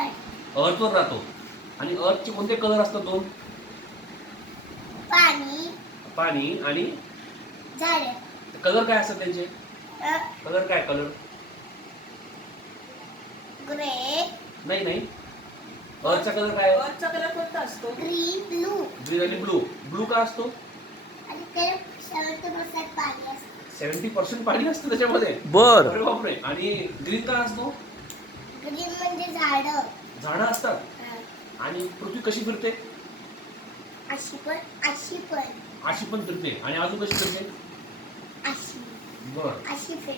अर्थवर राहतो. आणि अर्थचे कोणते कलर असतात दोन? पाणी आणि झाड. कलर काय असतात त्यांचे? कलर काय? Colour grey. नाही. अर्थचा कलर काय? अर्थचा कलर कोणता असतो? Green, blue. ग्रीन आणि ब्लू. ब्लू का असतो? आणि ते 70% पाणी असतं. 70% पाणी असतं त्याच्यामध्ये. बर. अरे बापरे. आणि ग्रीन का असतो? ग्रीन म्हणजे झाडं. झाडं असतात. आणि पृथ्वी कशी फिरते? अशी पण अशी पण फिरते. आणि अजून कशी फिरते? अशी बर. अशी फिर.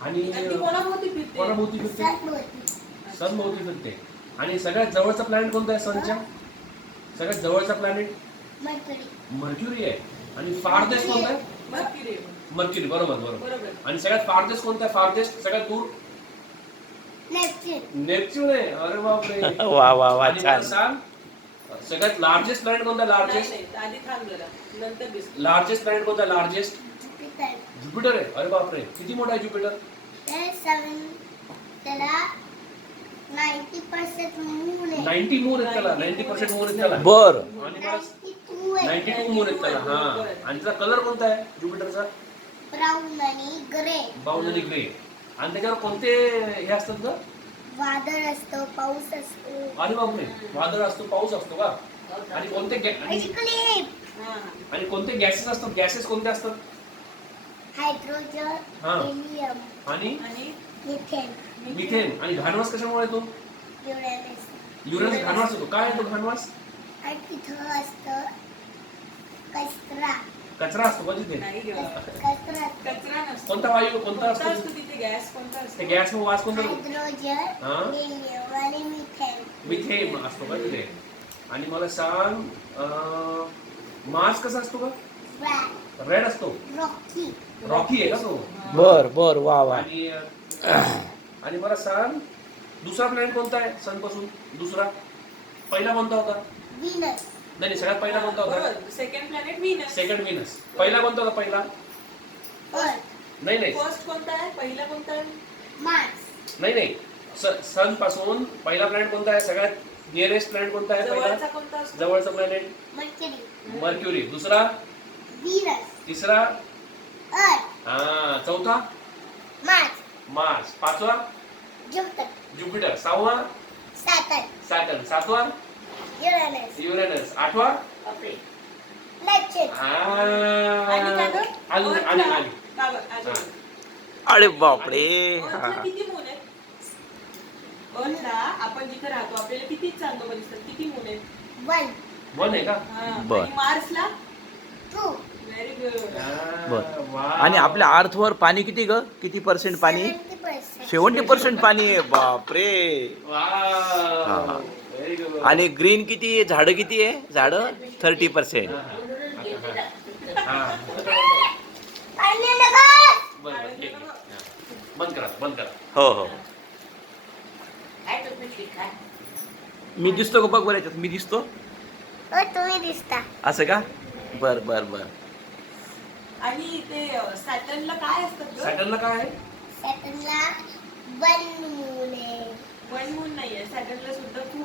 आणि ती कोणाभोवती फिरते? कोणाभोवती फिरते? सनभोवती. सनभोवती फिरते. आणि सगळ्यात जवळचा प्लॅनेट कोणता आहे सनच्या? सगळ्यात जवळचा प्लॅनेट मर्क्युरी. मर्क्युरी आहे. आणि फारदेस्ट कोणता आहे? मर्क्युरी. मर्क्युरी. बरोबर. आणि सगळ्यात फारदेस्ट कोणता आहे? फारदेस्ट सगळ्यात दूर? नेपच्यून. नेपच्यून आहे. अरे बापरे. वा वा वा, आणि मला छान. सांग सगळ्यात लार्जेस्ट प्लॅनेट कोणता आहे? लार्जेस्ट आधी थांब जरा, नंतर दिसतो. लार्जेस्ट प्लॅनेट कोणता आहे? Largest Jupiter. ज्युपिटर आहे. अरे बापरे. किती मोठा आहे ज्युपिटर? ते 7 त्याला 90% मून आहे. 90 मून आहेत त्याला. 90% मून आहेत त्याला. बर. आणि मला 92 आहे. 92 मून आहेत त्याला. हा. आणि त्याचा कलर कोणता आहे ज्युपिटरचा? ब्राऊन आणि ग्रे. ब्राऊन आणि ग्रे. आणि त्याच्यावर कोणते हे असतात ग? वादळ असतो, पाऊस असतो. अरे बापरे. वादळ असतो, पाऊस असतो का? आणि कोणते क्लिप. आणि कोणते गॅसेस असतात? गॅसेस कोणते असतात? हायड्रोजन, हा. हेलियम आणि मिथेन. मिथेन. आणि घाणवास कशामुळे येतो? युरेनस. युरेनस घाणवास येतो. काय येतो घाणवास? आणि तिथं असतं कचरा. कचरा असतो का तिथे? नाही ग. कचरा. कचरा नसतो. कोणता वायू कोणता कोणता असतो? असतो तिथे? गॅस कोणता ते असतो? गॅस मग वास कोणता? हायड्रोजन, हा. हेलियम आणि मिथेन. मिथेन असतो का तिथे? आणि मला सांग मास कसा असतो का? रेड असतो. रॉकी. रॉकी आहे का तो? बर वा वा. आणि मला सांग दुसरा प्लॅनेट कोणता आहे सन पासून? दुसरा पहिला कोणता होता? व्हीनस. नाही सगळ्यात पहिला कोणता होता? Second planet Venus. Second Venus. पहिला कोणता होता? पहिला अर्थ. नाही फर्स्ट कोणता आहे? पहिला कोणता आहे? मार्स. नाही सन पासून पहिला प्लॅनेट कोणता आहे? सगळ्यात नियरेस्ट प्लॅनेट कोणता आहे? जवळचा पहिला कोणता असतो? जवळचा प्लॅनेट मर्क्युरी. मर्क्युरी. दुसरा व्हीनस. तिसरा अर्थ. हा. चौथा मार्स. मार्स. पाचवा ज्युपिटर. ज्युपिटर. सहावा सॅटर्न. सॅटर्न. सातवा युरेनस. युरेनस. आठवा नेपच्यून. आली. अरे बापरे. अर्थला किती मून आहेत? अर्थला आपण जिथे राहतो आपल्याला किती चांदोबा दिसतात? किती मून आहेत? 1, वन आहे का? बर. आणि मार्सला? 2, very good. बर. वा. आणि आपल्या अर्थवर पाणी किती ग? किती पर्सेंट पाणी? 70%. 70% पाणी आहे. बापरे. वा. Very good. आणि ग्रीन किती आहे? झाडं किती आहे? झाडं 30%. पाणी नका. बरं, ठीक आहे. बंद करा. हो. मी दिसतो का बघ बरं याच्यात? मी दिसतो तुम्ही दिसता. असं का? बर. आणि ते सॅटर्नला काय असतात ग? सॅटर्नला काय आहे? सॅटर्नला 1 मून आहे. वन मून नाहीये. सॅटर्नला सुद्धा खूप